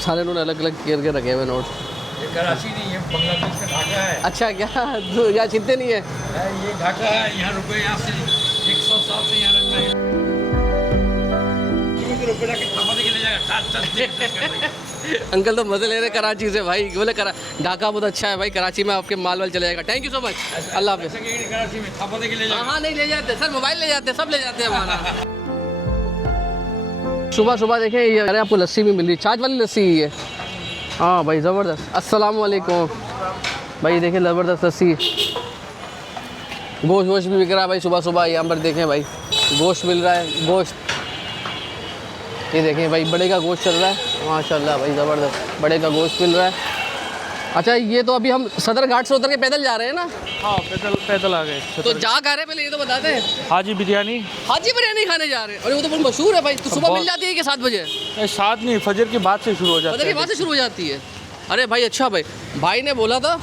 सारे उन्होंने अलग अलग केयर के रखे हुए नोट। ये कराची नहीं है, बांग्लादेश का ढाका है। अच्छा क्या तो यहाँ चिंते नहीं है? ये ढाका है, यहाँ रुपए यहाँ से 100 साल से यहाँ रखना है। रुपए जाके थापा दे के ले जाएगा। अंकल तो मजे ले रहे कराची से भाई, बोले ढाका बहुत अच्छा है भाई, कराची में आपके माल वाल चले जाएगा। थैंक यू सो मच, अल्लाह हाफिज़। कराची में थापा दे के ले जाएगा। हाँ नहीं ले जाते सर, मोबाइल ले जाते, सब ले जाते हैं हमारा। सुबह सुबह देखें ये, अरे आपको लस्सी भी मिल रही है, छाछ वाली लस्सी ही है। हाँ भाई ज़बरदस्त। अस्सलाम वालेकुम भाई, देखें ज़बरदस्त लस्सी। गोश्त भी बिक रहा है भाई सुबह सुबह यहाँ पर, देखें भाई गोश्त मिल रहा है, गोश्त ये देखें भाई, बड़े का गोश्त चल रहा है माशाल्लाह भाई, ज़बरदस्त बड़े का गोश्त मिल रहा है। अच्छा ये तो अभी हम सदर घाट से उतर के पैदल जा रहे हैं ना? हाँ पैदल आ गए। तो जा खा रहे हैं पहले ये तो बताते हैं। हाजी बिरयानी खाने जा रहे हैं, और वो तो बहुत मशहूर है भाई। तो सुबह मिल जाती है कि 7 बजे? 7 नहीं, फजर के बाद से शुरू हो जाता है। फजर के बाद से शुरू हो जाती है? अरे भाई अच्छा भाई, भाई ने बोला था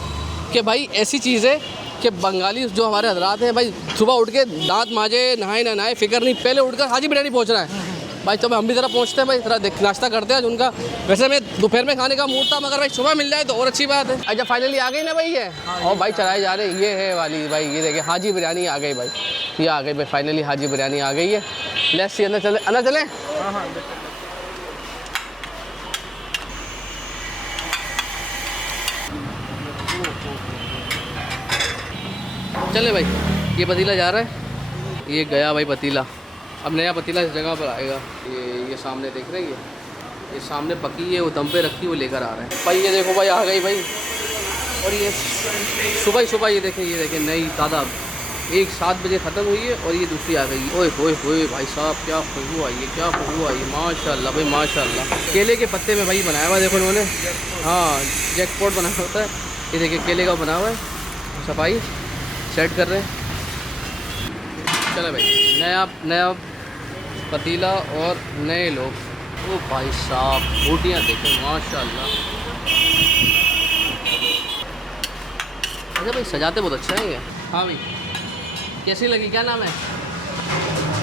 कि भाई ऐसी चीज़ है कि बंगाली जो हमारे हजरात हैं भाई, सुबह उठ के दांत माजे, नहाए ना नहाए, फिक्र नहीं, पहले उठकर हाजी बिरयानी पहुँच रहा है भाई। तो हम भी ज़रा पहुँचते हैं भाई, ज़रा नाश्ता करते हैं उनका। वैसे मैं दोपहर में खाने का मूड था, मगर भाई सुबह मिल जाए तो और अच्छी बात है। अच्छा फाइनली आ गई ना भाई ये, और भाई चलाए जा रहे, ये है वाली भाई, ये देखिए हाजी बिरयानी आ गई भाई, ये आ गई भाई फाइनली हाजी बिरयानी आ गई है। लेट्स सी, अंदर चले, अंदर चलें। चले भाई, ये पतीला जा रहा है, ये गया भाई पतीला। अब नया पतीला इस जगह पर आएगा। ये सामने देख रहे हैं, ये सामने पकी है, वो दम पे रखी, वो लेकर आ रहे हैं भाई। ये देखो भाई आ गई भाई, और ये सुबह ही सुबह ये देखें नई तादाद, एक 7 बजे ख़त्म हुई है और ये दूसरी आ गई। ओए होए होए भाई साहब, क्या खुशबू आई है, क्या खुशबू आई है माशाल्लाह भाई माशाल्लाह। केले के पत्ते में भाई बनाया हुआ देखो उन्होंने, हाँ जैकपॉट बनाया होता है। ये देखिए केले का बना हुआ है, सफाई सेट कर रहे हैं। चलो भाई, नया पतीला और नए लोग। ओ भाई साहब रोटियाँ देखें माशाल्लाह। अच्छा भाई सजाते बहुत अच्छा है ये। हाँ भाई कैसी लगी, क्या नाम है?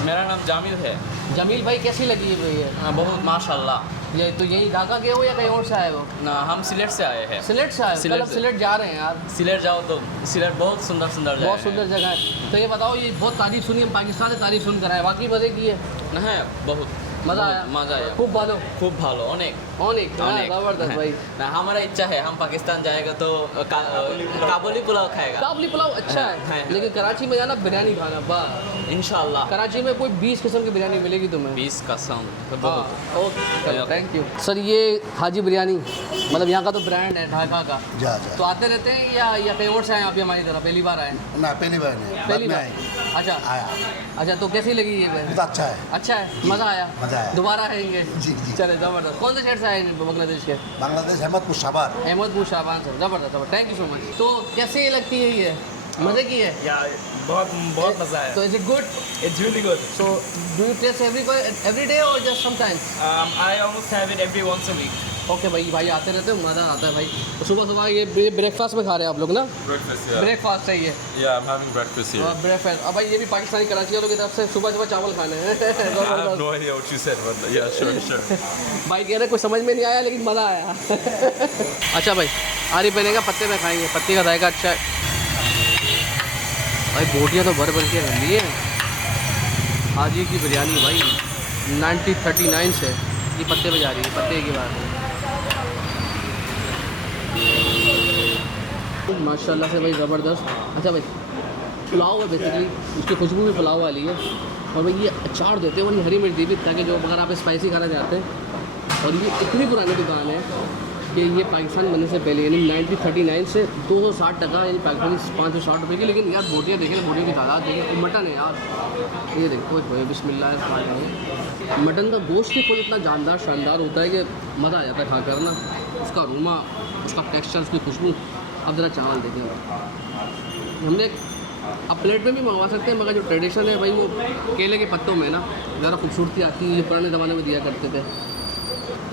मेरा नाम जामिल है। जमील भाई कैसी लगी है भाई ये? हाँ बहुत माशाल्लाह। ये तो यही ढाका के हो या कहीं और से आए हो? ना हम सिलेट से आए हैं। सिलेट से आए हो? कल सिलेट जा रहे हैं यार। सिलेट जाओ तो सिलेट बहुत सुंदर सुंदर बहुत सुंदर जगह है। तो ये बताओ, ये बहुत तारीफ सुनी, हम पाकिस्तान से तारीफ सुन कर आए, वाकई मज़े की है ना? है बहुत मज़ा आया, मज़ा आया, खूब भालो खूब भालो, अनेक ज़बरदस्त भाई। ना हमारा इच्छा है हम पाकिस्तान जाएगा तो काबुली पुलाव खाएगा। काबुली पुलाव अच्छा है, लेकिन कराची में जाना बिरयानी खाना बस इंशाल्लाह। कराची में कोई 20 किस्म की बिरयानी मिलेगी तुम्हें। 20 कसम। Okay thank you sir. ये हाजी बिरयानी मतलब यहाँ का तो ब्रांड है ढाका का। जा तो आते रहते हैं या कहीं और से आए आप हमारी तरह? पहली बार आए? ना पहली बार नहीं, पहली बार। अच्छा आया। अच्छा तो कैसी लगी ये? बहुत अच्छा है, अच्छा है, मज़ा आया, मज़ा आया। दोबारा आएंगे? जी जी। चले ज़बरदस्त। कौन से शहर से आए बांग्लादेश के? बांग्लादेश अहमदपुर शाबार। अहमदपुर शाबान से, ज़बरदस्त थैंक यू सो मच। तो कैसे लगती है ये, मज़े की है? बहुत मज़ा आया। तो is it good? It's really good. So do you taste every day or just sometimes? I almost have it every once a week. Okay भाई आते रहते हो, मज़ा आता है भाई। तो सुबह सुबह ये ब्रेकफास्ट में खा रहे हैं आप लोग ना? Breakfast, yeah. ब्रेकफास्ट चाहिए? Yeah, I'm having breakfast here. Breakfast. अब भाई ये भी पाकिस्तानी कराची वालों की तरफ से सुबह सुबह चावल खाने हैं। I have no idea what you said, but yeah, sure. भाई कह रहे कुछ समझ में नहीं आया लेकिन मज़ा आया। अच्छा भाई आरी बनेगा, पत्ते में खाएंगे, पत्ती का जायका अच्छा है भाई। बोटियाँ तो भर भर के रही है। हाजी की बिरयानी भाई 1939 से ये पत्ते पे जा रही है, पत्ते की बात है माशाल्लाह से भाई ज़बरदस्त। अच्छा भाई पुलाव है बेसिकली, उसकी खुशबू भी पुलाव वाली है। और भाई ये अचार देते हैं और ये हरी मिर्च दी भी, ताकि जो अगर आप स्पाइसी खाना चाहते हैं। और ये इतनी पुरानी दुकान है कि ये पाकिस्तान बनने से पहले यानी 1939 से 260 टका यानी पाकिस्तानी 560 रुपये की। लेकिन यार बोटियाँ देखें, बोटियों की तादाद देखें, मटन है यार। ये देखो बिस्मिल्लाह, मटन का गोश्त ही कोई इतना जानदार शानदार होता है कि मज़ा आ जाता है खाकर ना। उसका अरोमा, उसका टेक्सचर, उसकी खुशबू। अब ज़रा चावल देखें, हमने अब प्लेट में भी मंगवा सकते हैं, मगर जो ट्रेडिशन है भाई वो केले के पत्तों में ना ज़रा खूबसूरती आती है, ये पुराने ज़माने में दिया करते थे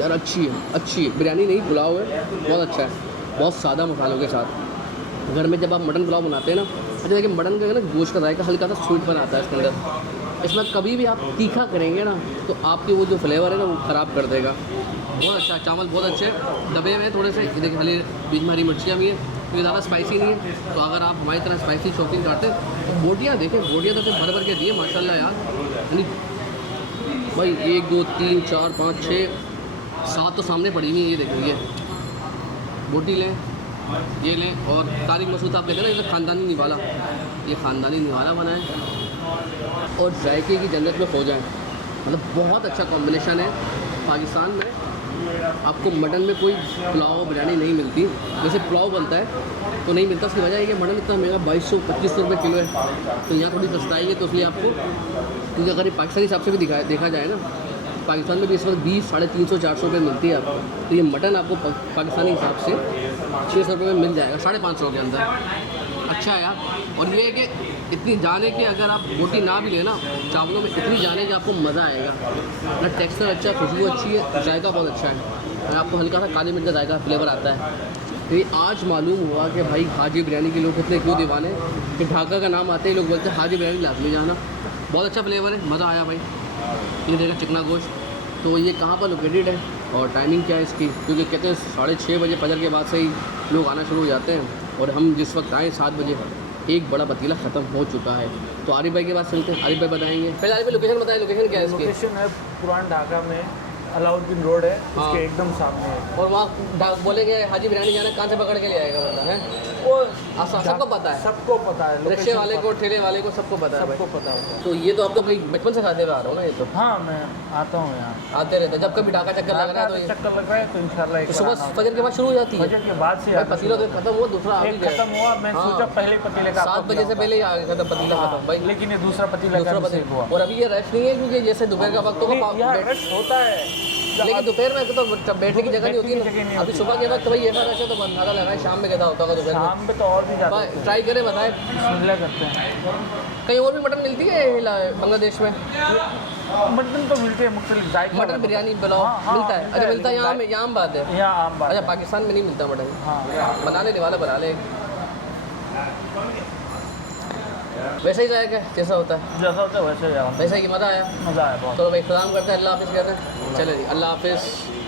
यार। अच्छी है बिरयानी, नहीं पुलाव है, बहुत अच्छा है, बहुत सादा मसालों के साथ। घर में जब आप मटन पुलाव बनाते हैं ना, अच्छा देखिए मटन का ना गोश्त का जायका हल्का सा स्वीट बनाता है इसके अंदर। इसमें कभी भी आप तीखा करेंगे ना तो आपकी वो जो फ्लेवर है ना वो ख़राब कर देगा। बहुत अच्छा चावल बहुत अच्छे दबे हुए हैं थोड़े से। ये देखिए हरी बीच में हरी मिर्चियाँ भी हैं, तो ये ज़्यादा स्पाइसी नहीं है। तो अगर आप हमारी तरह स्पाइसी शौकीन करते हैं तो बोटियाँ देखें, बोटियाँ तो भर भर के दिए माशाल्लाह यार। यानी भाई 1 2 3 4 5 6 7 तो सामने पड़ी हुई है। ये देखिए ये बोटी लें, ये लें। और तारिक मसूद आप कहते हैं ना, ये ख़ानदानी निवाला, ये ख़ानदानी निवाला बना है और जायके की जन्नत में खो जाए। मतलब बहुत अच्छा कॉम्बिनेशन है। पाकिस्तान में आपको मटन में कोई पुलाव बिरयानी नहीं मिलती। जैसे पुलाव बनता है तो नहीं मिलता, उसकी वजह है कि मटन इतना महंगा 2200-2500 रुपये किलो है। तो यहाँ थोड़ी सस्ताई है, तो इसलिए आपको, क्योंकि अगर ये पाकिस्तानी हिसाब से भी देखा जाए ना, पाकिस्तान में भी इस वक्त 350-450 रुपये मिलती है आपको। तो ये मटन आपको पाकिस्तानी हिसाब से 600 रुपये में मिल जाएगा, 550 के अंदर। अच्छा है यार। और ये है कि इतनी जाने के अगर आप बोटी ना भी लेना चावलों में, इतनी जाने कि आपको मज़ा आएगा ना। टेक्सचर अच्छा है, खुशबू अच्छी है, जायका बहुत अच्छा है। आपको हल्का सा काली मिर्च का जायका फ्लेवर आता है। तो ये आज मालूम हुआ कि भाई हाजी बिरयानी के लोग कितने क्यों दीवाने हैं कि ढाका का नाम आते ही लोग बोलते हैं हाजी बिरयानी लाजमी जाना। बहुत अच्छा फ्लेवर है, मज़ा आया भाई। ये देखा चिकना गोश्त। तो ये कहाँ पर लोकेटेड है और टाइमिंग क्या है इसकी, क्योंकि कहते हैं 6:30 बजे फजर के बाद से ही लोग आना शुरू हो जाते हैं। और हम जिस वक्त आए 7 बजे एक बड़ा पतीला ख़त्म हो चुका है। तो आरिफ भाई के पास चलते हैं, आरिफ भाई बताएंगे। पहले आरिफ भाई लोकेशन बताएं, लोकेशन क्या है इसकी? लोकेशन है पुरान ढाका में, अलाउद्दीन रोड है, हाँ। उसके एकदम सामने है। और वहाँ बोलेंगे हाजी बिरयानी जाना, कहाँ से पकड़ के ले आएगा बंदा है? वो सबको पता है, सबको पता है, रिक्शे लोकेशन वाले को, ठेले वाले को, सबको पता है भाई। सबको पता होता है। तो ये तो आप तो भाई बचपन से खाते हुए आ रहे हो ना ये तो? हाँ, मैं आता हूँ यहाँ, आते रहते हैं। जब कभी ढाका चक्कर लग रहा है तो ये चक्कर लग रहा है तो इंशाल्लाह तो सुबह फजर के बाद शुरू हो जाती है। फजर के बाद से भाई पतीला तो खत्म हुआ, दूसरा आ भी एक गया। खत्म हुआ, मैं हाँ। सोचा पहले पतीले का 7 बजे से पहले ही आ गया था पतीला खत्म भाई। लेकिन ये दूसरा पतीला दूसरा का मिस्टेक पतीला। हुआ। और अभी ये रश नहीं है, क्योंकि जैसे दोपहर का वक्त होगा यहाँ रश होता है, लेकिन दोपहर में तो बैठने की जगह नहीं होती बैठने की जगह है नहीं ना। अभी होती। सुबह के वक्त भाई ऐसा रश है तो अंदाजा लगा शाम में कैसा होता होगा दोपहर में। शाम में तो और भी ज़्यादा होता है। ट्राई करें, बताएं बिस्मिल्लाह करते हैं। कहीं और भी मटन मिलती है बांग्लादेश में? मटन तो मिलते हैं मुख्तलिफ जायके मटन वाले। बिरयानी पुलाव हाँ, हाँ, मिलता है? अच्छा मिलता है, यहाँ लेकिन यहाँ आम बात है। यहाँ आम बात अच्छा है। पाकिस्तान में नहीं मिलता मटन? हाँ, बना लेने वाला बना ले। वैसे ही जाएगा जैसा होता है, जैसा होता है वैसे जाओ। वैसे ही मज़ा आया। मज़ा आया बहुत। तो भाई सलाम करते हैं, अल्लाह हाफिज़ कहते हैं। चले जी, अल्लाह हाफिज़।